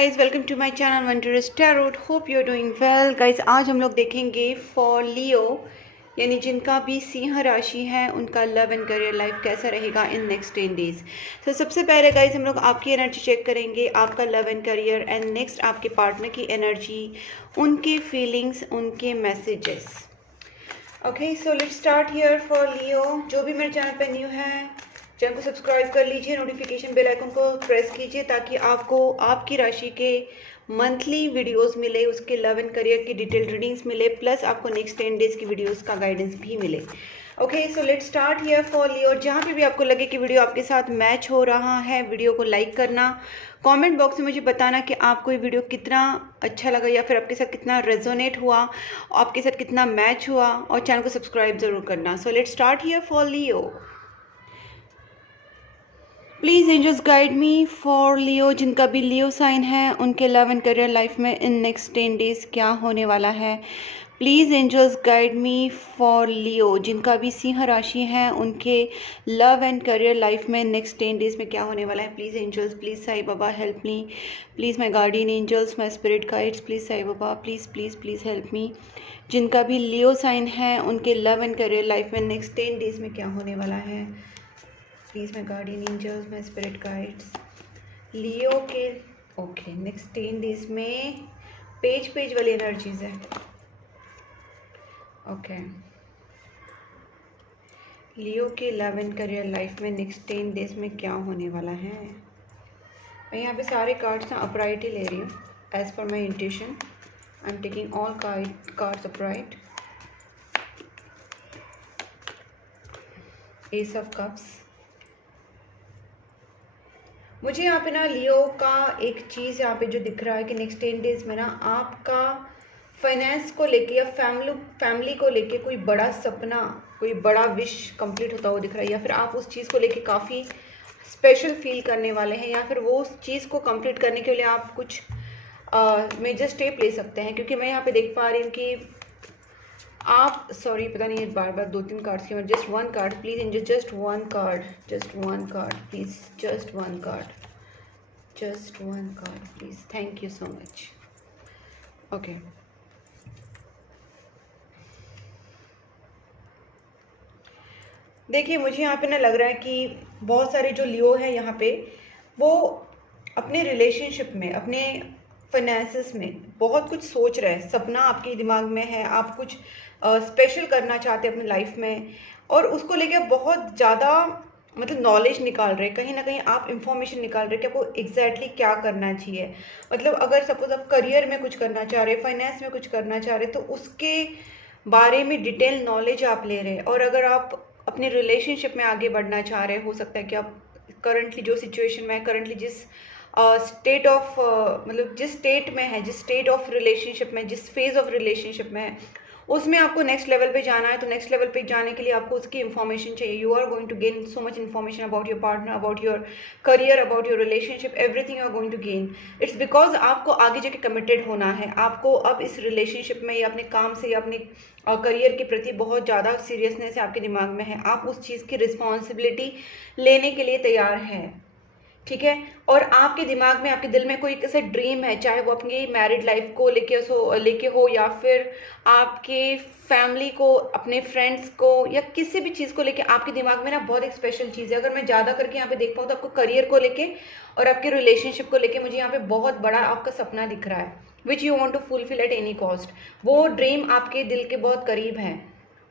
Guys, welcome to my channel wonderous tarot. Hope you are doing well. Guys, आज हम लोग देखेंगे for लियो, यानी जिनका भी सिंह राशि है उनका लव एंड करियर लाइफ कैसा रहेगा इन नेक्स्ट 10 डेज। तो सबसे पहले गाइज हम लोग आपकी एनर्जी चेक करेंगे, आपका love and career, and next आपके पार्टनर की एनर्जी, उनके फीलिंग्स, उनके messages. Okay, so let's start here for Leo. जो भी मेरे चैनल पे न्यू है, चैनल को सब्सक्राइब कर लीजिए, नोटिफिकेशन बेल आइकन को प्रेस कीजिए ताकि आपको आपकी राशि के मंथली वीडियोस मिले, उसके लव एंड करियर की डिटेल रीडिंग्स मिले, प्लस आपको नेक्स्ट 10 डेज की वीडियोस का गाइडेंस भी मिले। Okay, so let's start here for Leo. जहाँ पे भी आपको लगे कि वीडियो आपके साथ मैच हो रहा है, वीडियो को लाइक करना, कमेंट बॉक्स में मुझे बताना कि आपको ये वीडियो कितना अच्छा लगा या फिर आपके साथ कितना रेजोनेट हुआ, आपके साथ कितना मैच हुआ, और चैनल को सब्सक्राइब जरूर करना। So let's start here for Leo. Please angels guide me for Leo. जिनका भी लियो साइन है उनके लव एंड करियर लाइफ में इन नेक्स्ट 10 डेज क्या होने वाला है। Please angels guide me for Leo. जिनका भी सिंह राशि है उनके लव एंड करियर लाइफ में नेक्स्ट 10 डेज में क्या होने वाला है। Please angels, please Sai Baba help me, please my guardian angels, my spirit guides, please Sai Baba, please please please help me. जिनका भी लियो साइन है उनके लव एंड करियर लाइफ में नेक्स्ट 10 डेज में क्या होने वाला है। Please my guardian angels, my spirit guides, Leo के ओके नेक्स्ट 10 डेज में पेज वाली एनर्जीज है। ओके, लियो के लव एंड करियर लाइफ में नेक्स्ट 10 डेज में क्या होने वाला है। मैं यहाँ पे सारे कार्ड्स ना अपराइट ही ले रही हूँ as per my intuition. I am taking all cards upright. Ace of cups. मुझे यहाँ पे ना लियो का एक चीज़ यहाँ पे जो दिख रहा है कि नेक्स्ट 10 डेज में ना आपका फाइनेंस को लेके या फैमिली को लेके कोई बड़ा सपना, कोई बड़ा विश कंप्लीट होता हुआ दिख रहा है, या फिर आप उस चीज़ को लेके काफ़ी स्पेशल फील करने वाले हैं, या फिर वो उस चीज़ को कंप्लीट करने के लिए आप कुछ मेजर स्टेप ले सकते हैं। क्योंकि मैं यहाँ पे देख पा रही हूँ कि आप सॉरी पता नहीं है बार बार 2-3 कार्ड्स की, just one card please angel, just one card please, just one card please, thank you so much. Okay, देखिए मुझे यहाँ पे ना लग रहा है कि बहुत सारे जो लियो है यहाँ पे वो अपने रिलेशनशिप में, अपने फाइनेंसेस में बहुत कुछ सोच रहे हैं, सपना आपके दिमाग में है, आप कुछ स्पेशल करना चाहते हैं अपनी लाइफ में, और उसको लेके बहुत ज़्यादा मतलब नॉलेज निकाल रहे हैं, कहीं ना कहीं आप इंफॉर्मेशन निकाल रहे हैं कि आपको एग्जैक्टली क्या करना चाहिए। मतलब अगर सपोज आप करियर में कुछ करना चाह रहे हैं, फाइनेंस में कुछ करना चाह रहे हैं, तो उसके बारे में डिटेल नॉलेज आप ले रहे हैं। और अगर आप अपने रिलेशनशिप में आगे बढ़ना चाह रहे हैं, हो सकता है कि आप करंटली जो सिचुएशन में है, करंटली जिस स्टेट ऑफ मतलब जिस स्टेट में है, जिस स्टेट ऑफ रिलेशनशिप में, जिस फेज ऑफ रिलेशनशिप में है, उसमें आपको नेक्स्ट लेवल पे जाना है। तो नेक्स्ट लेवल पे जाने के लिए आपको उसकी इन्फॉर्मेशन चाहिए। You are going to gain so much information about your partner, about your career, about your relationship, everything you are going to gain. It's because आपको आगे जाके कमिटेड होना है, आपको अब इस रिलेशनशिप में या अपने काम से या अपने करियर के प्रति बहुत ज़्यादा सीरियसनेस आपके दिमाग में है, आप उस चीज़ की रिस्पॉन्सिबिलिटी लेने के लिए तैयार हैं, ठीक है। और आपके दिमाग में, आपके दिल में कोई ऐसा ड्रीम है, चाहे वो अपनी मैरिड लाइफ को लेके हो या फिर आपके फैमिली को, अपने फ्रेंड्स को, या किसी भी चीज़ को लेके आपके दिमाग में ना बहुत एक स्पेशल चीज़ है। अगर मैं ज़्यादा करके यहाँ पे देख पाऊँ तो आपको करियर को लेके और आपके रिलेशनशिप को लेके मुझे यहाँ पे बहुत बड़ा आपका सपना दिख रहा है, which you want to fulfil at any cost. वो ड्रीम आपके दिल के बहुत करीब है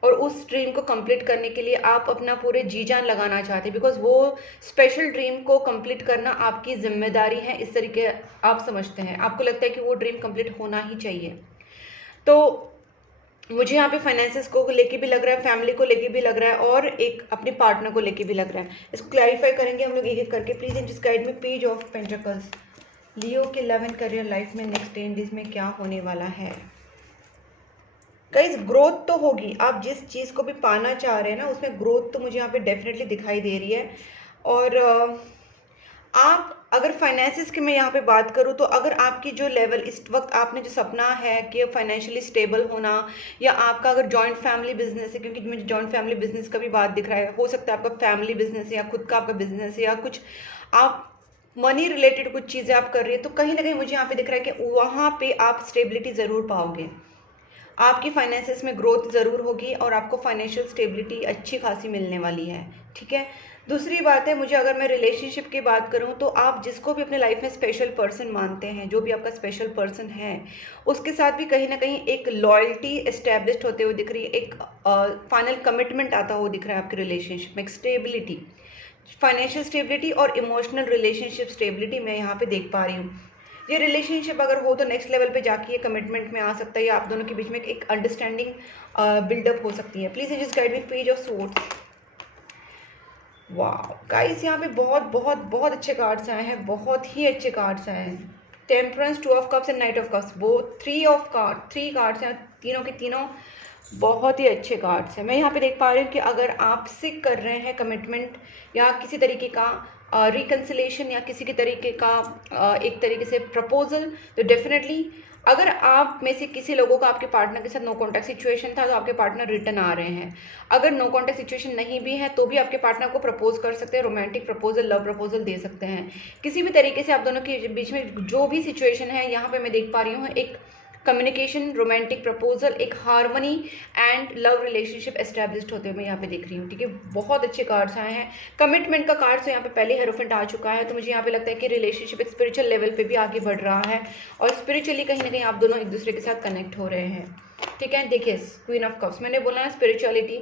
और उस ड्रीम को कंप्लीट करने के लिए आप अपना पूरे जी जान लगाना चाहते हैं, बिकॉज वो स्पेशल ड्रीम को कंप्लीट करना आपकी जिम्मेदारी है, इस तरीके आप समझते हैं। आपको लगता है कि वो ड्रीम कंप्लीट होना ही चाहिए। तो मुझे यहाँ पे फाइनेंसेस को लेके भी लग रहा है, फैमिली को लेके भी लग रहा है, और एक अपने पार्टनर को लेके भी लग रहा है। इसको क्लैरिफाई करेंगे हम लोग एक एक करके। प्लीज जस्ट गाइड में पेज ऑफ पेंटिकल्स, लियो के लव एंड करियर लाइफ में नेक्स्ट 10 डेज में क्या होने वाला है। गाइस, ग्रोथ तो होगी, आप जिस चीज़ को भी पाना चाह रहे हैं ना उसमें ग्रोथ तो मुझे यहाँ पे डेफिनेटली दिखाई दे रही है। और आप अगर फाइनेंसिस की मैं यहाँ पे बात करूँ तो अगर आपकी जो लेवल इस वक्त आपने जो सपना है कि फाइनेंशियली स्टेबल होना, या आपका अगर जॉइंट फैमिली बिजनेस है, क्योंकि मुझे जॉइंट फैमिली बिजनेस का भी बात दिख रहा है, हो सकता है आपका फैमिली बिजनेस है या खुद का आपका बिजनेस है, या कुछ आप मनी रिलेटेड कुछ चीज़ें आप कर रही है, तो कहीं ना कहीं मुझे यहाँ पे दिख रहा है कि वहाँ पे आप स्टेबिलिटी ज़रूर पाओगे, आपकी फाइनेंसेस में ग्रोथ ज़रूर होगी और आपको फाइनेंशियल स्टेबिलिटी अच्छी खासी मिलने वाली है। ठीक है। दूसरी बात है, मुझे अगर मैं रिलेशनशिप की बात करूं तो आप जिसको भी अपने लाइफ में स्पेशल पर्सन मानते हैं, जो भी आपका स्पेशल पर्सन है, उसके साथ भी कहीं ना कहीं एक लॉयल्टी एस्टेब्लिश्ड होते हुए दिख रही है, एक फाइनल कमिटमेंट आता हुआ दिख रहा है आपके रिलेशनशिप में, एक स्टेबिलिटी, फाइनेंशियल स्टेबिलिटी और इमोशनल रिलेशनशिप स्टेबिलिटी मैं यहाँ पे देख पा रही हूँ। ये रिलेशनशिप अगर हो तो नेक्स्ट लेवल पे जाके ये कमिटमेंट में आ सकता है, या आप दोनों के बीच में एक अंडरस्टैंडिंग बिल्डअप हो सकती है। Please just guide me page of source. वाह गाइस, यहाँ पे बहुत बहुत बहुत अच्छे कार्ड्स आए हैं, बहुत ही अच्छे कार्ड्स आए हैं। Temperance, two of cups and night of cups, वो थ्री कार्ड्स हैं, तीनों के तीनों बहुत ही अच्छे कार्ड्स हैं। मैं यहाँ पे देख पा रही हूँ कि अगर आप सीख कर रहे हैं कमिटमेंट या किसी तरीके का रिकन्सिलेशन या किसी के तरीके का एक तरीके से प्रपोजल, तो डेफिनेटली अगर आप में से किसी लोगों का आपके पार्टनर के साथ नो कॉन्टैक्ट सिचुएशन था तो आपके पार्टनर रिटर्न आ रहे हैं। अगर नो कॉन्टैक्ट सिचुएशन नहीं भी है तो भी आपके पार्टनर को प्रपोज कर सकते हैं, रोमांटिक प्रपोजल, लव प्रपोजल दे सकते हैं। किसी भी तरीके से आप दोनों के बीच में जो भी सिचुएशन है, यहाँ पे मैं देख पा रही हूँ एक कम्युनिकेशन, रोमांटिक प्रपोजल, एक harmony and love relationship established होते हुए मैं यहाँ पे देख रही हूँ। ठीक है, बहुत अच्छे कार्ड्स आए हैं। कमिटमेंट का कार्ड तो यहाँ पे पहले हेरोफेंट आ चुका है, तो मुझे यहाँ पे लगता है कि रिलेशनशिप एक स्पिरिचुअल लेवल पे भी आगे बढ़ रहा है और स्पिरिचुअली कहीं ना कहीं आप दोनों एक दूसरे के साथ कनेक्ट हो रहे हैं। ठीक है, देखिए क्वीन ऑफ कप्स, मैंने बोला ना स्पिरिचुअलिटी,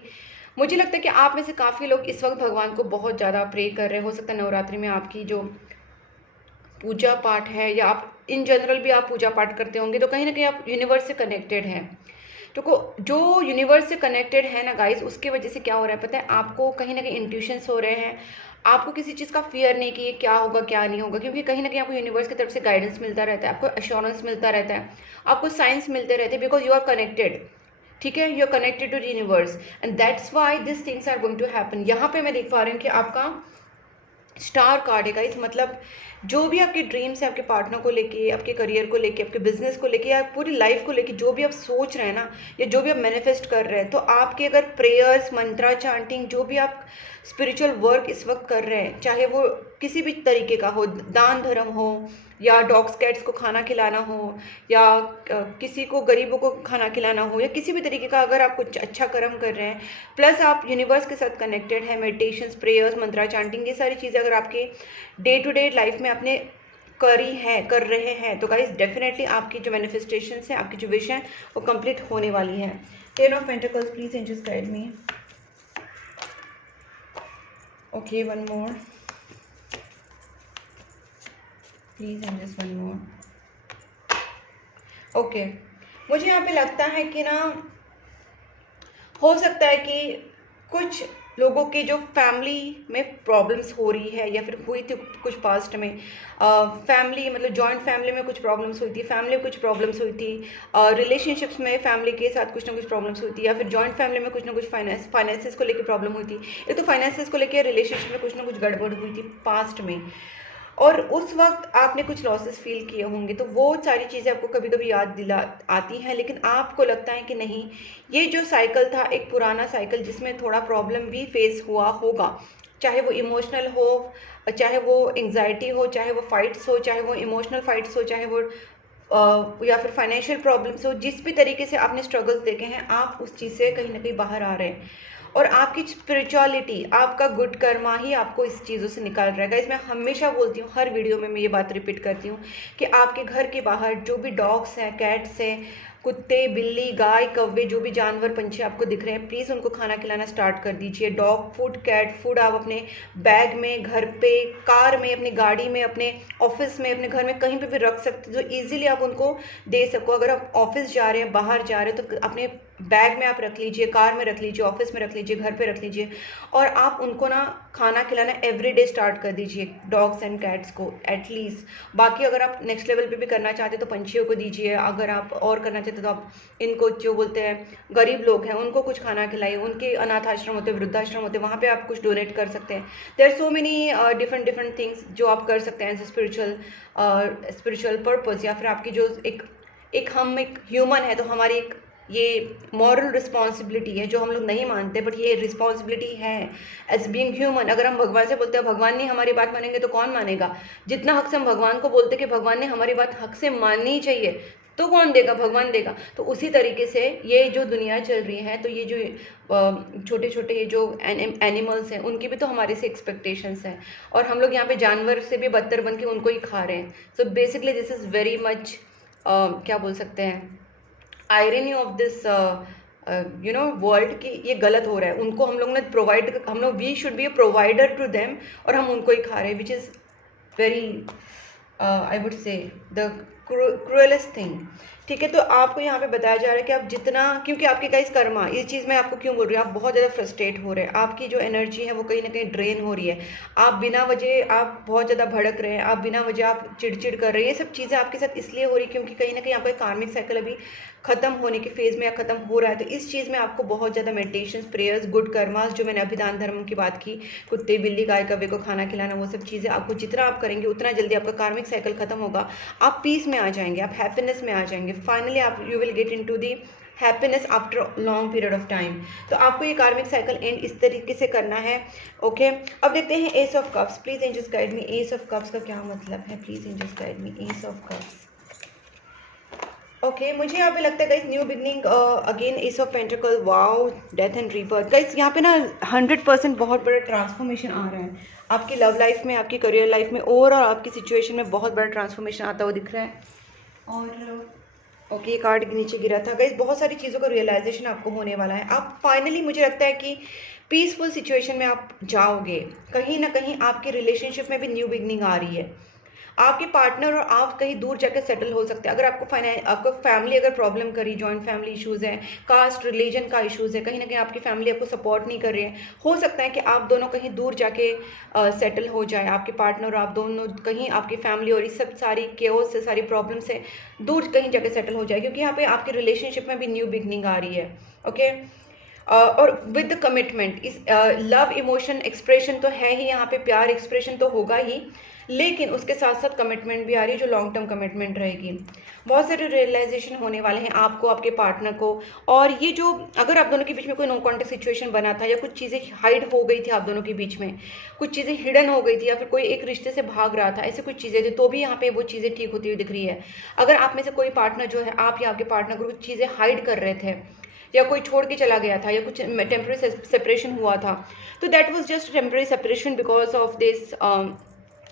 मुझे लगता है कि आप में से काफ़ी लोग इस वक्त भगवान को बहुत ज़्यादा प्रे कर रहे हैं। हो सकता है नवरात्रि में आपकी जो पूजा पाठ है या आप इन जनरल भी आप पूजा पाठ करते होंगे, तो कहीं ना कहीं आप यूनिवर्स से कनेक्टेड हैं। तो जो यूनिवर्स से कनेक्टेड है ना गाइस, उसकी वजह से क्या हो रहा है पता है, आपको कहीं ना कहीं इंट्यूशंस हो रहे हैं, आपको किसी चीज़ का फियर नहीं कि ये क्या होगा क्या नहीं होगा, क्योंकि कहीं ना कहीं आपको यूनिवर्स की तरफ से गाइडेंस मिलता रहता है, आपको एश्योरेंस मिलता रहता है, आपको साइंस मिलते रहते हैं, बिकॉज यू आर कनेक्टेड। ठीक है, you are connected to universe and that's why this things are going to happen. यहाँ पे मैं देख पा रही हूँ कि आपका स्टार कार्ड है गाइस, मतलब जो भी आपके ड्रीम्स है, आपके पार्टनर को लेके, आपके करियर को लेके, आपके बिजनेस को लेके या पूरी लाइफ को लेके, जो भी आप सोच रहे हैं ना, या जो भी आप मैनिफेस्ट कर रहे हैं, तो आपके अगर प्रेयर्स, मंत्रा, चांटिंग, जो भी आप स्पिरिचुअल वर्क इस वक्त कर रहे हैं, चाहे वो किसी भी तरीके का हो, दान धर्म हो या डॉग्स कैट्स को खाना खिलाना हो या किसी को गरीबों को खाना खिलाना हो, या किसी भी तरीके का अगर आप कुछ अच्छा कर्म कर रहे हैं, प्लस आप यूनिवर्स के साथ कनेक्टेड है, मेडिटेशंस, प्रेयर्स, मंत्रा, चांटिंग, ये सारी चीज़ें अगर आपके डे टू डे लाइफ में आपने करी है, कर रहे हैं, तो गाइस डेफिनेटली आपकी जो मैनिफेस्टेशंस हैं, आपकी जो विश है वो कंप्लीट होने वाली है। Ten of pentacles, please angels guide me. Okay, one more please angels, one more. Okay, मुझे यहाँ पे लगता है कि ना, हो सकता है कि कुछ लोगों के जो फैमिली में प्रॉब्लम्स हो रही है या फिर हुई थी कुछ पास्ट में, फैमिली मतलब जॉइंट फैमिली में कुछ प्रॉब्लम्स हुई थी, फैमिली में कुछ प्रॉब्लम्स हुई थी, रिलेशनशिप्स में फैमिली के साथ कुछ ना कुछ प्रॉब्लम्स हुई थी, या फिर जॉइंट फैमिली में कुछ ना कुछ फाइनेंसेस को लेकर प्रॉब्लम हुई थी। एक तो फाइनेंसेस को लेकर रिलेशनशिप में कुछ ना कुछ गड़बड़ हुई थी पास्ट में, और उस वक्त आपने कुछ लॉसेस फील किए होंगे, तो वो सारी चीज़ें आपको कभी कभी याद दिला आती हैं, लेकिन आपको लगता है कि नहीं, ये जो साइकिल था एक पुराना साइकिल जिसमें थोड़ा प्रॉब्लम भी फेस हुआ होगा, चाहे वो इमोशनल हो, चाहे वो एंग्जाइटी हो, चाहे वो फाइट्स हो, चाहे वो इमोशनल फाइट्स हो, चाहे वो या फिर फाइनेंशियल प्रॉब्लम्स हो, जिस भी तरीके से आपने स्ट्रगल्स देखे हैं, आप उस चीज़ से कहीं ना कहीं बाहर आ रहे हैं। और आपकी स्पिरिचुअलिटी, आपका गुड कर्मा ही आपको इस चीज़ों से निकाल रहा है गाइस। मैं हमेशा बोलती हूँ, हर वीडियो में मैं ये बात रिपीट करती हूँ कि आपके घर के बाहर जो भी डॉग्स हैं, कैट्स हैं, कुत्ते, बिल्ली, गाय, कौवे, जो भी जानवर, पंछी आपको दिख रहे हैं, प्लीज़ उनको खाना खिलाना स्टार्ट कर दीजिए। डॉग फूड, कैट फूड आप अपने बैग में, घर पे, कार में, अपनी गाड़ी में, अपने ऑफिस में, अपने घर में कहीं पे भी रख सकते, जो इजीली आप उनको दे सको। अगर आप ऑफिस जा रहे हैं, बाहर जा रहे हैं, तो अपने बैग में आप रख लीजिए, कार में रख लीजिए, ऑफिस में रख लीजिए, घर पे रख लीजिए, और आप उनको ना खाना खिलाना एवरीडे स्टार्ट कर दीजिए, डॉग्स एंड कैट्स को एटलीस्ट। बाकी अगर आप नेक्स्ट लेवल पे भी करना चाहते हैं तो पंछियों को दीजिए, अगर आप और करना चाहते हैं तो आप इनको, जो बोलते हैं गरीब लोग हैं, उनको कुछ खाना खिलाइए, उनके अनाथ आश्रम होते हैं, वृद्धाश्रम होते हैं, वहाँ पे आप कुछ डोनेट कर सकते हैं। There are so many different things जो आप कर सकते हैं एज स्पिरिचुअल पर्पज़, या फिर आपकी जो एक हम एक ह्यूमन है तो हमारी एक ये मॉरल रिस्पॉन्सिबिलिटी है जो हम लोग नहीं मानते, बट ये रिस्पॉन्सिबिलिटी है एज बीइंग ह्यूमन। अगर हम भगवान से बोलते हैं भगवान नहीं हमारी बात मानेंगे तो कौन मानेगा? जितना हक से हम भगवान को बोलते कि भगवान ने हमारी बात हक से माननी ही चाहिए, तो कौन देगा? भगवान देगा। तो उसी तरीके से ये जो दुनिया चल रही है, तो ये जो छोटे छोटे जो एनिमल्स हैं उनकी भी तो हमारे से एक्सपेक्टेशंस हैं, और हम लोग यहाँ पे जानवर से भी बदतर बन के उनको ही खा रहे हैं। So basically this is very much क्या बोल सकते हैं, आयरनी ऑफ दिस वर्ल्ड की ये गलत हो रहा है। उनको हम लोग ने प्रोवाइड, हम लोग we should be a provider to them, और हम उनको ही खा रहे हैं, which is very I would say the cruelest thing. ठीक है, तो आपको यहाँ पे बताया जा रहा है कि आप जितना, क्योंकि आपके गाइस कर्मा, ये चीज़ मैं आपको क्यों बोल रही हूँ, आप बहुत ज़्यादा फ्रस्ट्रेट हो रहे हैं, आपकी जो एनर्जी है वो कहीं ना कहीं ड्रेन हो रही है, आप बिना वजह आप बहुत ज़्यादा भड़क रहे हैं, आप बिना वजह आप चिड़चिड़ कर रहे हैं। ये सब चीज़ें आपके साथ इसलिए हो रही है क्योंकि कहीं ना कहीं आपका कार्मिक साइकिल अभी खत्म होने के फेज़ में या खत्म हो रहा है। तो इस चीज़ में आपको बहुत ज़्यादा मेडिटेशन, प्रेयर्स, गुड कर्मास, जो मैंने अभिदान धर्म की बात की, कुत्ते बिल्ली गाय कव्वे को खाना खिलाना, वो सब चीज़ें आपको जितना आप करेंगे उतना जल्दी आपका कार्मिक साइकिल खत्म होगा, आप पीस में आ जाएंगे, आप हैप्पीनेस में आ जाएंगे। फाइनली आप you will get into the happiness after long period of time. तो आपको ये कार्मिक साइकिल एंड इस तरीके से करना है। ओके, अब देखते हैं ace of cups. Please angels guide me, ace of cups का क्या मतलब है? Please angels guide me, ace of cups. Okay, मुझे यहाँ पे लगता है guys new beginning, again ace of pentacle, wow, death and rebirth. Guys यहाँ पे ना 100% बहुत बड़ा ट्रांसफॉर्मेशन आ रहा है आपकी लव लाइफ में, आपकी करियर लाइफ में, और आपकी सिचुएशन में बहुत बड़ा ट्रांसफॉर्मेशन आता हुआ दिख रहा है। और ओके, ये कार्ड नीचे गिरा था गाइस, बहुत सारी चीज़ों का रियलाइजेशन आपको होने वाला है। आप फाइनली, मुझे लगता है कि पीसफुल सिचुएशन में आप जाओगे। कहीं ना कहीं आपके रिलेशनशिप में भी न्यू बिगनिंग आ रही है, आपके पार्टनर और आप कहीं दूर जाकर सेटल हो सकते हैं। अगर आपको फैमिली अगर प्रॉब्लम करी, जॉइंट फैमिली इश्यूज़ हैं, कास्ट रिलीजन का इश्यूज़ है, कहीं ना कहीं आपकी फैमिली आपको सपोर्ट नहीं कर रही है, हो सकता है कि आप दोनों कहीं दूर जाके सेटल हो जाए, आपके पार्टनर और आप दोनों कहीं, आपकी फैमिली और इस सब सारी केओस से, सारी प्रॉब्लम से दूर कहीं जाके सेटल हो जाए, क्योंकि यहाँ पे आपके रिलेशनशिप में भी न्यू बिगनिंग आ रही है। ओके, और विद कमिटमेंट, इस लव इमोशन एक्सप्रेशन तो है ही यहाँ पे, प्यार एक्सप्रेशन तो होगा ही, लेकिन उसके साथ साथ कमिटमेंट भी आ रही है, जो लॉन्ग टर्म कमिटमेंट रहेगी। बहुत सारे रियलाइजेशन होने वाले हैं आपको, आपके पार्टनर को। और ये जो, अगर आप दोनों के बीच में कोई नो कॉन्टेक्ट सिचुएशन बना था, या कुछ चीज़ें हाइड हो गई थी आप दोनों के बीच में, कुछ चीज़ें हिडन हो गई थी, या फिर कोई एक रिश्ते से भाग रहा था, ऐसे कुछ चीज़ें थी, तो भी यहाँ पे वो चीज़ें ठीक होती हुई दिख रही है। अगर आप में से कोई पार्टनर जो है, आप या आपके पार्टनर को कुछ चीज़ें हाइड कर रहे थे, या कोई छोड़ के चला गया था, या कुछ टेम्पररी सेपरेशन हुआ था, तो that was just temporary separation because of this.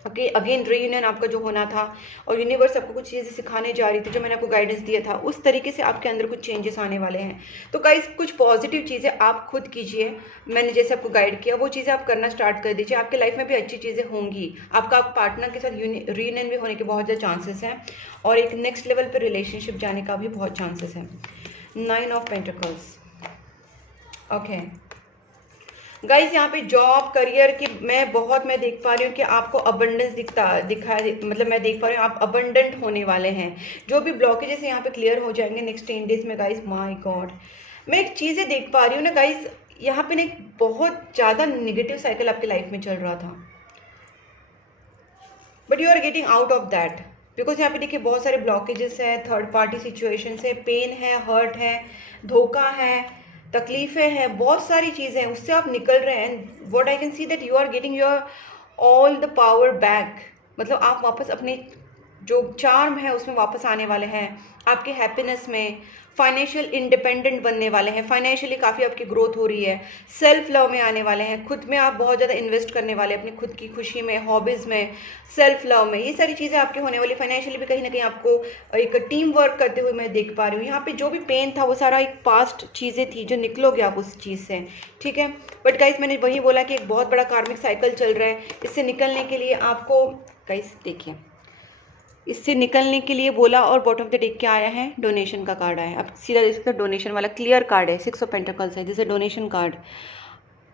Okay, again reunion आपका जो होना था, और यूनिवर्स आपको कुछ चीज़ें सिखाने जा रही थी, जो मैंने आपको गाइडेंस दिया था, उस तरीके से आपके अंदर कुछ चेंजेस आने वाले हैं। तो गाइस, कुछ पॉजिटिव चीज़ें आप खुद कीजिए, मैंने जैसे आपको गाइड किया वो चीज़ें आप करना स्टार्ट कर दीजिए, आपके लाइफ में भी अच्छी चीज़ें होंगी। आपका पार्टनर के साथ रीयूनियन भी होने के बहुत ज़्यादा चांसेस हैं, और एक नेक्स्ट लेवल पर रिलेशनशिप जाने का भी बहुत चांसेस है। 9 ऑफ पेंटिकल्स। ओके गाइस, यहाँ पे जॉब करियर की मैं देख पा रही हूँ कि आपको अबंडेंस मतलब मैं देख पा रही हूँ आप अबंडेंट होने वाले हैं। जो भी ब्लॉकेजेस यहाँ पे क्लियर हो जाएंगे नेक्स्ट 10 डेज में गाइस। माय गॉड, मैं एक चीज़ें देख पा रही हूँ ना गाइस, यहाँ पे एक बहुत ज़्यादा निगेटिव साइकिल आपकी लाइफ में चल रहा था, but you are getting out of that, because यहाँ पे देखिए बहुत सारे ब्लॉकेजेस है, थर्ड पार्टी सिचुएशन है, पेन है, हर्ट है, धोखा है, तकलीफें हैं, बहुत सारी चीज़ें हैं, उससे आप निकल रहे हैं। What I can see that you are getting your all the power back, मतलब आप वापस अपने जो चार्म है उसमें वापस आने वाले हैं, आपके हैप्पीनेस में, फाइनेंशियल इंडिपेंडेंट बनने वाले हैं, फाइनेंशियली काफ़ी आपकी ग्रोथ हो रही है, सेल्फ लव में आने वाले हैं, खुद में आप बहुत ज़्यादा इन्वेस्ट करने वाले हैं, अपनी खुद की खुशी में, हॉबीज़ में, सेल्फ लव में, ये सारी चीज़ें आपकी होने वाली। फाइनेंशियली भी कहीं ना कहीं आपको एक टीम वर्क करते हुए मैं देख पा रही हूँ। यहाँ पे जो भी पेन था वो सारा एक पास्ट चीज़ें थी, जो निकलोगे आप उस चीज़ से, ठीक है। बट गाइस, मैंने वही बोला कि एक बहुत बड़ा कार्मिक साइकिल चल रहा है, इससे निकलने के लिए आपको, गाइस देखिए, इससे निकलने के लिए बोला, और बॉटम ऑफ द डेक क्या आया है? डोनेशन का कार्ड आया है। अब सीधा देख सकते हो, डोनेशन वाला क्लियर कार्ड है, 6 ऑफ पेंटिकल्स है, जैसे डोनेशन कार्ड।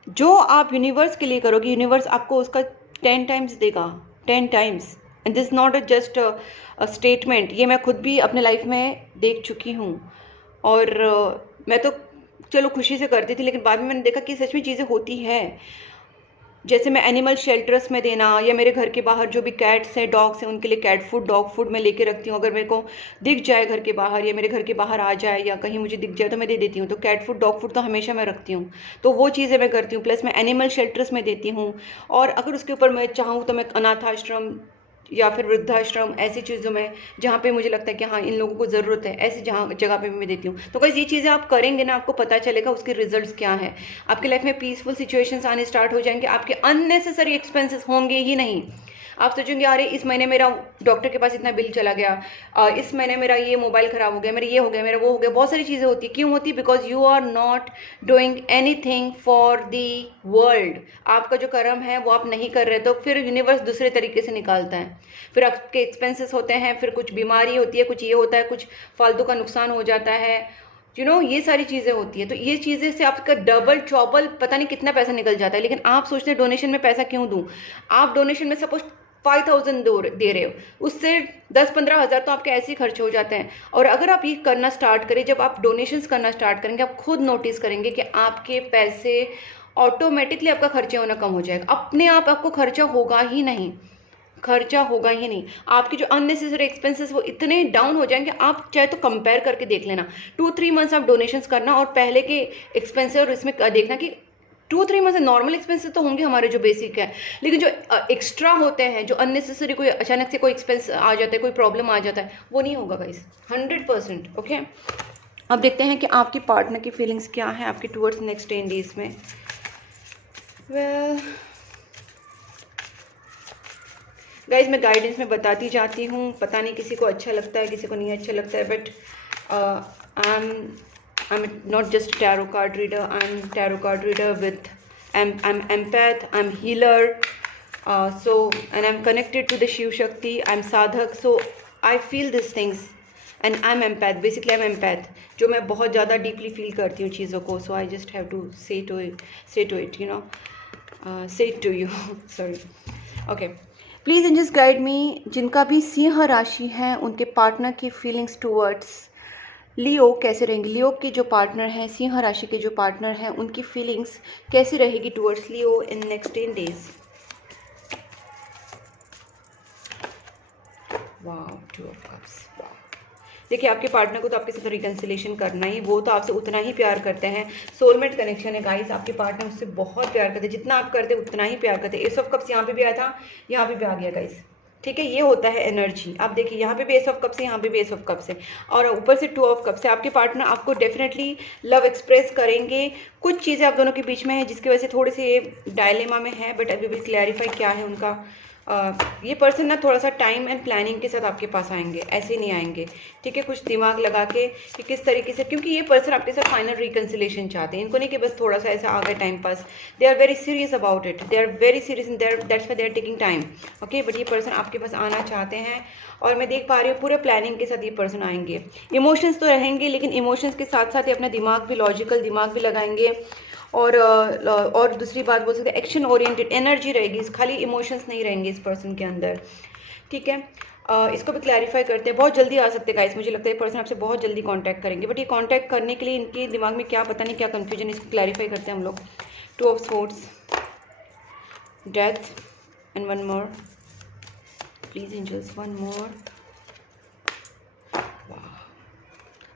जो आप यूनिवर्स के लिए करोगे, यूनिवर्स आपको उसका 10 टाइम्स देगा, 10 times. And this not just statement, ये मैं खुद भी अपने लाइफ में देख चुकी हूँ। और मैं तो चलो खुशी से करती थी, लेकिन बाद में मैंने देखा कि सच में चीज़ें होती हैं। जैसे मैं एनिमल शेल्टर्स में देना, या मेरे घर के बाहर जो भी कैट्स हैं, डॉग्स हैं, उनके लिए कैट फूड, डॉग फूड मैं लेके रखती हूँ। अगर मेरे को दिख जाए घर के बाहर, या मेरे घर के बाहर आ जाए, या कहीं मुझे दिख जाए तो मैं दे देती हूँ। तो कैट फूड, डॉग फूड तो हमेशा मैं रखती हूँ, तो वो चीज़ें मैं करती हूँ। प्लस मैं एनिमल शेल्टर्स में देती हूँ, और अगर उसके ऊपर मैं चाहूँ तो मैं अनाथ आश्रम या फिर वृद्धाश्रम, ऐसी चीज़ों में जहाँ पे मुझे लगता है कि हाँ इन लोगों को ज़रूरत है, ऐसी जगह पे मैं देती हूँ। तो गाइस ये चीज़ें आप करेंगे ना, आपको पता चलेगा उसके रिजल्ट्स क्या है। आपकी लाइफ में पीसफुल सिचुएशंस आने स्टार्ट हो जाएंगे, आपके अननेसेसरी एक्सपेंसेस होंगे ही नहीं। आप सोचेंगे अरे इस महीने मेरा डॉक्टर के पास इतना बिल चला गया, इस महीने मेरा ये मोबाइल ख़राब हो गया, मेरा ये हो गया, मेरा वो हो गया। बहुत सारी चीज़ें होती है। क्यों होती है? Because you are not doing anything for the world. आपका जो कर्म है वो आप नहीं कर रहे, तो फिर यूनिवर्स दूसरे तरीके से निकालता है। फिर आपके एक्सपेंसेस होते हैं, फिर कुछ बीमारी होती है, कुछ ये होता है, कुछ फालतू का नुकसान हो जाता है, ये सारी चीज़ें होती है। तो ये चीज़ें से आपका डबल चौबल पता नहीं कितना पैसा निकल जाता है। लेकिन आप सोचते हैं डोनेशन में पैसा क्यों दूं? आप डोनेशन में सपोज 5,000 दे रहे हो, उससे 10-15 हज़ार तो आपके ऐसे ही खर्च हो जाते हैं। और अगर आप ये करना स्टार्ट करें, जब आप डोनेशंस करना स्टार्ट करेंगे, आप खुद नोटिस करेंगे कि आपके पैसे ऑटोमेटिकली, आपका खर्चा होना कम हो जाएगा। अपने आप आपको खर्चा होगा ही नहीं, खर्चा होगा ही नहीं। आपके जो अननेसेसरी एक्सपेंसेस वो इतने डाउन हो जाएंगे, आप चाहे तो कंपेयर करके देख लेना। 2-3 मंथ्स आप डोनेशंस करना और पहले के एक्सपेंसेस, और इसमें देखना कि 2-3 मंथ नॉर्मल एक्सपेंसेस तो होंगे हमारे जो बेसिक है, लेकिन जो एक्स्ट्रा होते हैं, जो अननेसेसरी, कोई अचानक से कोई एक्सपेंस आ जाता है, कोई प्रॉब्लम आ जाता है, वो नहीं होगा गाइस, 100%। ओके, अब देखते हैं कि आपकी पार्टनर की फीलिंग्स क्या है आपके टुवर्ड्स नेक्स्ट 10 डेज में। वेल गाइज, मैं गाइडेंस में बताती जाती हूँ, पता नहीं किसी को अच्छा लगता है, किसी को नहीं अच्छा लगता है, but I'm not just tarot card reader. I'm tarot card reader with I'm empath. I'm healer. And I'm connected to the Shiv Shakti. I'm sadhak. So I feel these things, and I'm empath. Basically, I'm empath. जो मैं बहुत ज़्यादा deeply feel करती हूँ चीज़ों को. So I just have to say to it. Say it to you. Sorry. Okay. Please angels guide me, जिनका भी सिंह राशि है उनके पार्टनर की फीलिंग्स टूवर्ड्स लियो कैसे रहेंगी। लियो के जो पार्टनर हैं, सिंह राशि के जो पार्टनर हैं, उनकी फीलिंग्स कैसी रहेगी towards Leo in next 10 days. Wow, 2 of cups. देखिए, आपके पार्टनर को तो आपके साथ रिकन्सिलेशन करना ही, वो तो आपसे उतना ही प्यार करते हैं। सोलमेट कनेक्शन है गाइस, आपके पार्टनर उससे बहुत प्यार करते हैं, जितना आप करते हैं उतना ही प्यार करते हैं। एस ऑफ कप्स यहाँ पे भी आया था, यहाँ पे भी आ गया गाइस, ठीक है। ये होता है एनर्जी। आप देखिए, यहाँ पे भी एस ऑफ कप्स है, यहाँ पे भी एस ऑफ कप्स है, और ऊपर से 2 ऑफ कप्स है। आपके पार्टनर आपको डेफिनेटली लव एक्सप्रेस करेंगे। कुछ चीज़ें आप दोनों के बीच में है जिसकी वजह से थोड़े से डायलेमा में है, बट अभी भी क्लैरिफाई क्या है उनका। ये पर्सन ना थोड़ा सा टाइम एंड प्लानिंग के साथ आपके पास आएंगे, ऐसे नहीं आएंगे, ठीक है। कुछ दिमाग लगा के कि किस तरीके से, क्योंकि ये पर्सन आपके साथ फाइनल रिकन्सिलेशन चाहते हैं। इनको नहीं कि बस थोड़ा सा ऐसा आ गया time pass. They are very serious about it, they are very serious in that's why they are taking time. Okay, but ये पर्सन आपके पास आना चाहते हैं, और मैं देख पा रही हूँ पूरे प्लानिंग के साथ ये पर्सन आएंगे। इमोशंस तो रहेंगे, लेकिन इमोशंस के साथ साथ ये अपना दिमाग भी, लॉजिकल दिमाग भी लगाएंगे। और दूसरी बात बोल सकते हैं, एक्शन ओरिएंटेड एनर्जी रहेगी, खाली इमोशंस नहीं रहेंगे इस पर्सन के अंदर, ठीक है। इसको भी क्लैरिफाई करते हैं। बहुत जल्दी आ सकते हैं गाइस, मुझे लगता है पर्सन आपसे बहुत जल्दी कांटेक्ट करेंगे, बट ये कांटेक्ट करने के लिए इनके दिमाग में क्या पता नहीं क्या कंफ्यूजन, इसको क्लैरिफाई करते हैं हम लोग। 2 of swords, death, and 1 more please angels, 1 more.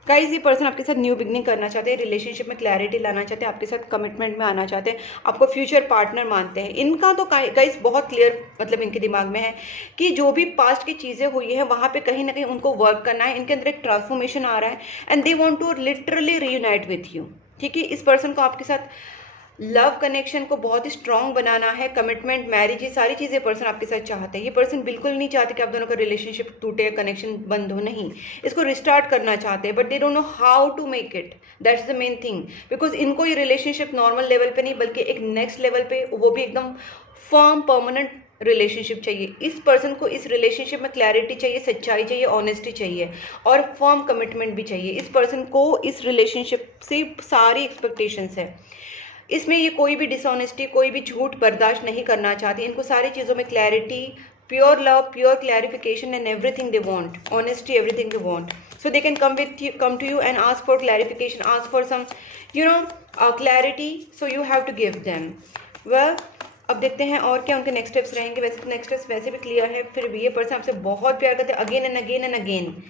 Guys, ये पर्सन आपके साथ न्यू बिगनिंग करना चाहते हैं, रिलेशनशिप में क्लैरिटी लाना चाहते हैं, आपके साथ कमिटमेंट में आना चाहते हैं, आपको फ्यूचर पार्टनर मानते हैं। इनका तो गाइस बहुत क्लियर मतलब इनके दिमाग में है कि जो भी पास्ट की चीज़ें हुई हैं वहाँ पे कहीं ना कहीं उनको वर्क करना है। इनके अंदर एक ट्रांसफॉर्मेशन आ रहा है, and they want to literally reunite with you, ठीक है। इस पर्सन को आपके साथ लव कनेक्शन को बहुत ही स्ट्रॉन्ग बनाना है, कमिटमेंट, मैरिज, ये सारी चीज़ें पर्सन आपके साथ चाहते हैं। ये पर्सन बिल्कुल नहीं चाहते कि आप दोनों का रिलेशनशिप टूटे, कनेक्शन बंद हो, नहीं, इसको रिस्टार्ट करना चाहते हैं, but they don't know how to make it. That's the main thing, because इनको ये रिलेशनशिप नॉर्मल लेवल पे नहीं बल्कि एक नेक्स्ट लेवल पे, वो भी एकदम फर्म परमानेंट रिलेशनशिप चाहिए। इस पर्सन को इस रिलेशनशिप में क्लैरिटी चाहिए, सच्चाई चाहिए, ऑनेस्टी चाहिए, और फर्म कमिटमेंट भी चाहिए। इस पर्सन को इस रिलेशनशिप से सारी एक्सपेक्टेशंस है, इसमें ये कोई भी डिसऑनेस्टी, कोई भी झूठ बर्दाश्त नहीं करना चाहती। इनको सारी चीज़ों में clarity, pure love, pure clarification, and everything they want, honesty, everything they want. So they can come to you and ask for clarification, ask for some clarity, so you have to give them. Well, अब देखते हैं और क्या उनके next steps रहेंगे। वैसे तो next steps वैसे भी क्लियर है, फिर भी ये पर्सन आपसे बहुत प्यार करते हैं, again and again and again.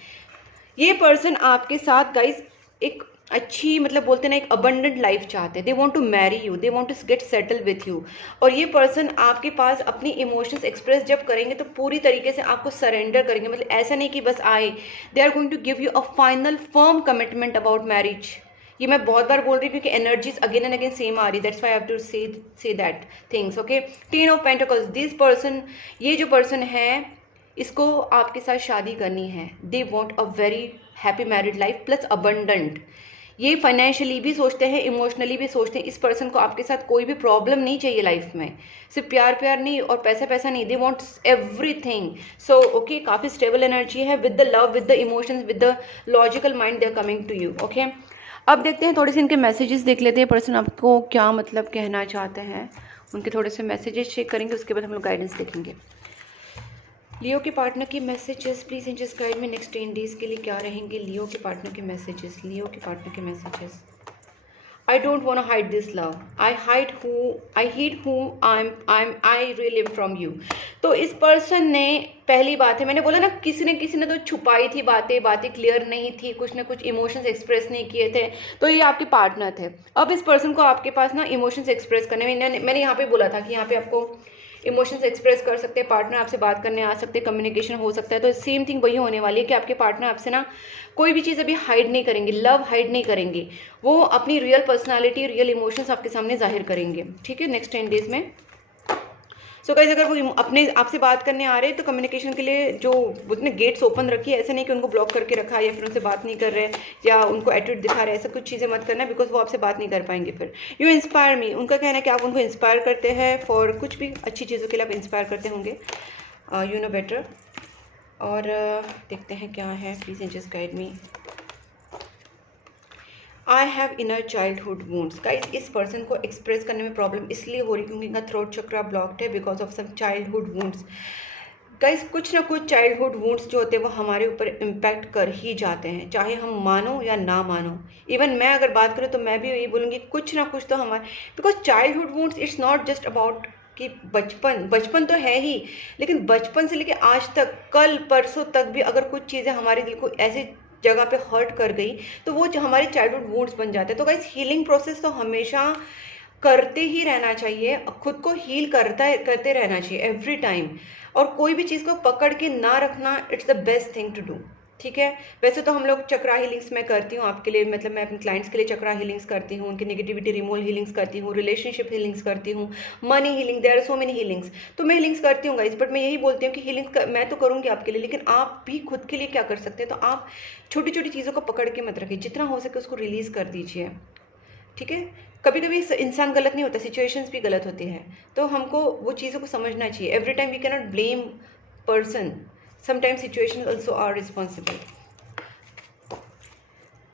ये पर्सन आपके साथ गाइस एक अच्छी, मतलब बोलते हैं ना, एक अबंडेंट लाइफ चाहते हैं। They want to marry you, they want to get settle with you. और ये पर्सन आपके पास अपनी इमोशंस एक्सप्रेस जब करेंगे तो पूरी तरीके से आपको सरेंडर करेंगे, मतलब ऐसा नहीं कि बस आए। They are going to give you a final firm commitment about marriage. ये मैं बहुत बार बोल रही हूँ क्योंकि energies again and again same आ रही, that's why I have to say that things. Okay, 10 of pentacles, this person, ये जो पर्सन है इसको आपके साथ शादी करनी है। They want a very happy married life plus abundant. ये फाइनेंशियली भी सोचते हैं, इमोशनली भी सोचते हैं। इस पर्सन को आपके साथ कोई भी प्रॉब्लम नहीं चाहिए लाइफ में, सिर्फ प्यार प्यार नहीं और पैसा पैसा नहीं, they want everything. So okay, काफ़ी स्टेबल एनर्जी है, with the love, with the emotions, with the logical mind they are coming to you. Okay, अब देखते हैं, थोड़े से इनके मैसेजेस देख लेते हैं, पर्सन आपको क्या मतलब कहना चाहते हैं। उनके थोड़े से मैसेजेस चेक करेंगे, उसके बाद हम लोग गाइडेंस देखेंगे। लियो के पार्टनर की मैसेजेस प्लीज एंजल्स गाइड में नेक्स्ट 10 डेज के लिए क्या रहेंगे। लियो के पार्टनर के मैसेजेस, लियो के पार्टनर के messages. I don't want to hide this love. I hide who I really am from you. तो इस पर्सन ने, पहली बात है, मैंने बोला ना किसी ने तो छुपाई थी बातें क्लियर नहीं थी, कुछ ना कुछ इमोशंस एक्सप्रेस नहीं किए थे, तो ये आपके पार्टनर थे। अब इस पर्सन को आपके पास ना इमोशंस एक्सप्रेस करने में, मैंने यहाँ पे बोला था कि यहाँ पे आपको इमोशंस एक्सप्रेस कर सकते हैं, पार्टनर आपसे बात करने आ सकते हैं, कम्युनिकेशन हो सकता है। तो सेम थिंग वही होने वाली है कि आपके पार्टनर आपसे ना कोई भी चीज़ अभी हाइड नहीं करेंगे, लव हाइड नहीं करेंगे, वो अपनी रियल पर्सनालिटी, रियल इमोशंस आपके सामने जाहिर करेंगे। ठीक है, नेक्स्ट 10 डेज में। सो गाइस, अगर वो अपने आपसे बात करने आ रहे हैं तो कम्युनिकेशन के लिए जो उसने गेट्स ओपन रखी है, ऐसा नहीं कि उनको ब्लॉक करके रखा है या फिर उनसे बात नहीं कर रहे या उनको एटीट्यूड दिखा रहे हैं, ऐसा कुछ चीज़ें मत करना, बिकॉज वो आपसे बात नहीं कर पाएंगे फिर। यू इंस्पायर मी, उनका कहना है कि आप उनको इंस्पायर करते हैं फॉर कुछ भी अच्छी चीज़ों के लिए आप इंस्पायर करते होंगे, यू नो बेटर। और देखते हैं क्या है, please angels guide me. I have inner childhood wounds. Guys, इस पर्सन को एक्सप्रेस करने में प्रॉब्लम इसलिए हो रही क्योंकि इनका थ्रोट चक्रा ब्लॉक्ड है because of some childhood wounds. Guys, कुछ ना कुछ चाइल्डहुड वुंड्स जो होते हैं वो हमारे ऊपर इम्पैक्ट कर ही जाते हैं, चाहे हम मानो या ना मानो। इवन मैं अगर बात करूँ तो मैं भी यही बोलूँगी, कुछ ना कुछ तो हमारे, because childhood wounds it's not just about कि बचपन तो है ही, लेकिन बचपन से लेके आज तक, कल परसों तक भी अगर कुछ चीज़ें हमारे दिल को ऐसे जगह पे हर्ट कर गई तो वो जो हमारे चाइल्डहुड वुंड्स बन जाते हैं। तो गाइस, हीलिंग प्रोसेस तो हमेशा करते ही रहना चाहिए, खुद को हील करते रहना चाहिए एवरी टाइम, और कोई भी चीज़ को पकड़ के ना रखना, it's the best thing to do. ठीक है, वैसे तो हम लोग चक्रा हीलिंग्स मैं करती हूँ आपके लिए, मतलब मैं अपने क्लाइंट्स के लिए चक्रा हीलिंग्स करती हूँ, उनकी नेगेटिविटी रिमूवल हीलिंग्स करती हूँ, रिलेशनशिप हीलिंग्स करती हूँ, money healing, there are so many healings. तो मैं हीलिंग्स करती हूँ गाइस, बट मैं यही बोलती हूँ कि हीलिंग्स मैं तो करूँगी आपके लिए, लेकिन आप भी खुद के लिए क्या कर सकते हैं। तो आप छोटी छोटी चीज़ों को पकड़ के मत रखिए, जितना हो सके उसको रिलीज़ कर दीजिए। ठीक है, कभी कभी इंसान गलत नहीं होता, सिचुएशंस भी गलत होती है, तो हमको वो चीज़ों को समझना चाहिए। Every time we can not blame person, sometimes situations also are responsible.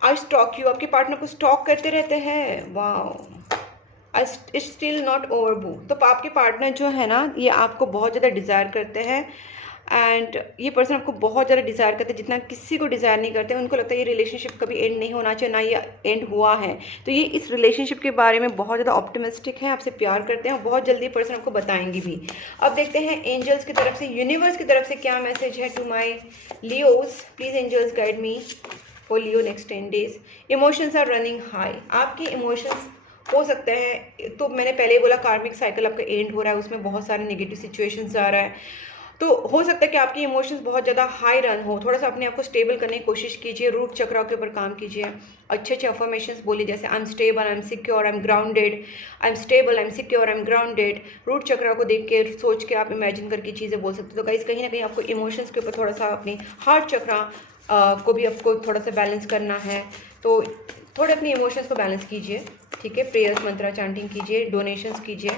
I stalk you, आपके पार्टनर को स्टॉक करते रहते हैं, वाह। आई स्टिल नॉट ओवरबू, तो आपके पार्टनर जो है ना, ये आपको बहुत ज़्यादा डिज़ायर करते हैं, एंड ये पर्सन आपको बहुत ज़्यादा डिज़ायर करते हैं, जितना किसी को डिज़ायर नहीं करते। उनको लगता है ये रिलेशनशिप कभी एंड नहीं होना चाहिए, ना ये एंड हुआ है। तो ये इस रिलेशनशिप के बारे में बहुत ज़्यादा ऑप्टिमिस्टिक है, आपसे प्यार करते हैं और बहुत जल्दी पर्सन आपको बताएंगे भी। अब देखते हैं एंजल्स की तरफ से, यूनिवर्स की तरफ से क्या मैसेज है to my Leos. Please angels guide me for Leo next 10 days. Emotions are running high, आपके इमोशंस हो सकते हैं, तो मैंने पहले ही बोला कार्मिक साइकिल आपका एंड हो रहा है, उसमें बहुत सारे नेगेटिव सिचुएशंस आ रहा है, तो हो सकता है कि आपकी इमोशंस बहुत ज़्यादा हाई रन हो। थोड़ा सा अपने आप को स्टेबल करने की कोशिश कीजिए, रूट चक्रा के ऊपर काम कीजिए, अच्छे अच्छे अफर्मेशंस बोलिए, जैसे I am stable, I am secure, I am grounded, I am stable, I am secure, I am grounded. Root chakra को देख के, सोच के आप इमेजिन करके चीज़ें बोल सकते हो। तो गाइस, कहीं ना कहीं आपको इमोशंस के ऊपर थोड़ा सा अपनी हार्ट चक्रा को भी आपको थोड़ा सा बैलेंस करना है, तो थोड़े अपने इमोशंस को बैलेंस कीजिए। ठीक है, प्रेयर्स मंत्रा चांटिंग कीजिए, डोनेशंस कीजिए।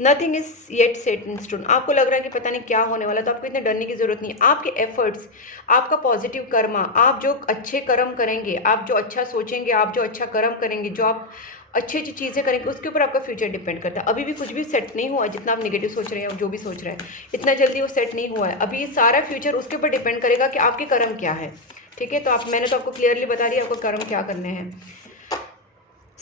Nothing is yet set in stone. आपको लग रहा है कि पता नहीं क्या होने वाला, तो आपको इतने डरने की जरूरत नहीं है। आपके एफर्ट्स, आपका पॉजिटिव कर्मा, आप जो अच्छे कर्म करेंगे, आप जो अच्छा सोचेंगे, आप जो अच्छा कर्म करेंगे, जो आप अच्छी अच्छी चीज़ें करेंगे, उसके ऊपर आपका फ्यूचर डिपेंड करता है। अभी भी कुछ भी सेट नहीं हुआ, जितना आप नेगेटिव सोच रहे हैं, जो भी सोच रहे हैं, इतना जल्दी वो सेट नहीं हुआ है। अभी सारा फ्यूचर उसके ऊपर डिपेंड करेगा कि आपके कर्म क्या है। ठीक है, तो मैंने तो आपको क्लियरली बता दिया आपको कर्म क्या करने हैं।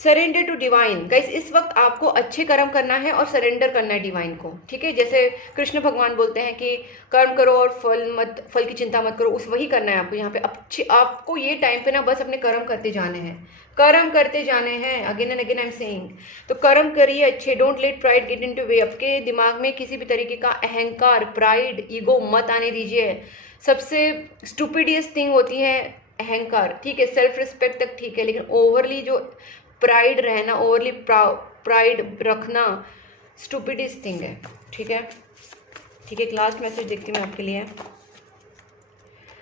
Surrender to divine. गाइस इस वक्त आपको अच्छे कर्म करना है और सरेंडर करना है डिवाइन को, ठीक है। जैसे कृष्ण भगवान बोलते हैं कि कर्म करो और फल की चिंता मत करो, उस वही करना है आपको यहाँ पे। आपको ये टाइम पे ना बस अपने कर्म करते जाने हैं, कर्म करते जाने हैं। Again and again I am saying, तो कर्म करिए अच्छे। Don't let pride get into way. आपके दिमाग में किसी भी तरीके का अहंकार, प्राइड, ईगो मत आने दीजिए। सबसे स्टूपिडियस थिंग होती है अहंकार, ठीक है। सेल्फ रिस्पेक्ट तक ठीक है, लेकिन ओवरली जो प्राइड रहना, ओवरली प्राइड रखना स्टूपिडियस थिंग है, ठीक है। ठीक है, एक लास्ट मैसेज देखती हूँ मैं आपके लिए।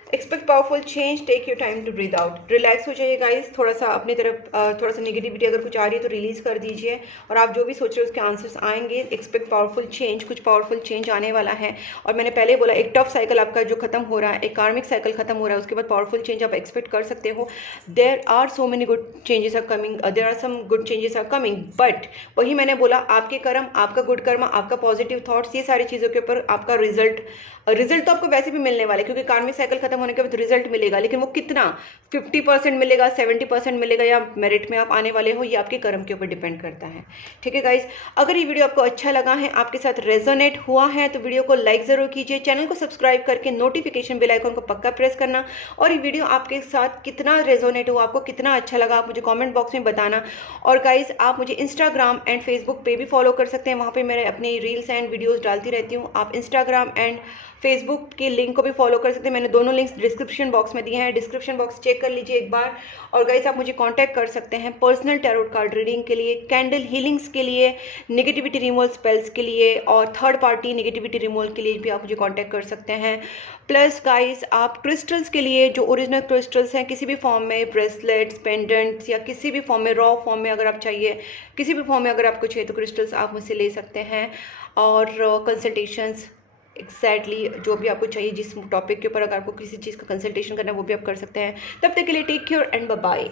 Expect powerful change, take your time to breathe out. Relax हो जाइए गाइस, थोड़ा सा अपनी तरफ थोड़ा सा नेगेटिविटी अगर कुछ आ रही है तो रिलीज कर दीजिए, और आप जो भी सोच रहे हो उसके आंसर्स आएंगे। एक्सपेक्ट पावरफुल चेंज, कुछ पावरफुल चेंज आने वाला है। और मैंने पहले बोला एक टफ साइकिल आपका जो खत्म हो रहा है, एक कार्मिक साइकिल खत्म हो रहा है, उसके बाद पावरफुल चेंज आप एक्सपेक्ट कर सकते हो। There are so many good changes are coming, there are some good changes are coming, but वही मैंने बोला, आपके कर्म, आपका गुड कर्म, आपका पॉजिटिव थॉट्स, ये सारी चीज़ों के ऊपर आपका रिजल्ट तो आपको वैसे भी मिलने वाला है, क्योंकि कार्मिक साइकिल खत्म होने के बाद रिजल्ट मिलेगा, लेकिन वो कितना 50% मिलेगा, 70% मिलेगा, या मेरिट में आप आने वाले हो, ये आपके कर्म के ऊपर डिपेंड करता है, ठीक है गाइज। अगर ये वीडियो आपको अच्छा लगा है, आपके साथ रेजोनेट हुआ है, तो वीडियो को लाइक जरूर कीजिए, चैनल को सब्सक्राइब करके नोटिफिकेशन बेल आइकन को पक्का प्रेस करना। और ये वीडियो आपके साथ कितना रेजोनेट हुआ, आपको कितना अच्छा लगा, आप मुझे कॉमेंट बॉक्स में बताना। और गाइज आप मुझे इंस्टाग्राम एंड फेसबुक पे भी फॉलो कर सकते हैं, वहाँ पे मेरे अपनी रील्स एंड वीडियोज़ डालती रहती हूँ। आप इंस्टाग्राम एंड फेसबुक की लिंक को भी फॉलो कर सकते हैं, मैंने दोनों लिंक्स डिस्क्रिप्शन बॉक्स में दिए हैं, डिस्क्रिप्शन बॉक्स चेक कर लीजिए एक बार। और गाइस आप मुझे कांटेक्ट कर सकते हैं पर्सनल टैरोट कार्ड रीडिंग के लिए, कैंडल हीलिंग्स के लिए, नेगेटिविटी रिमूवल स्पेल्स के लिए, और थर्ड पार्टी नेगेटिविटी रिमूवल के लिए भी आप मुझे कांटेक्ट कर सकते हैं। प्लस गाइस आप क्रिस्टल्स के लिए, जो ओरिजिनल क्रिस्टल्स हैं, किसी भी फॉर्म में, ब्रेसलेट्स, पेंडेंट्स, या किसी भी फॉर्म में, रॉ फॉर्म में अगर आप चाहिए, किसी भी फॉर्म में अगर आपको चाहिए, तो क्रिस्टल्स आप मुझसे ले सकते हैं। और कंसल्टेशंस एग्जैक्टली जो भी आपको चाहिए, जिस टॉपिक के ऊपर अगर आपको किसी चीज़ का कंसल्टेशन करना है, वो भी आप कर सकते हैं। तब तक के लिए take care and bye bye.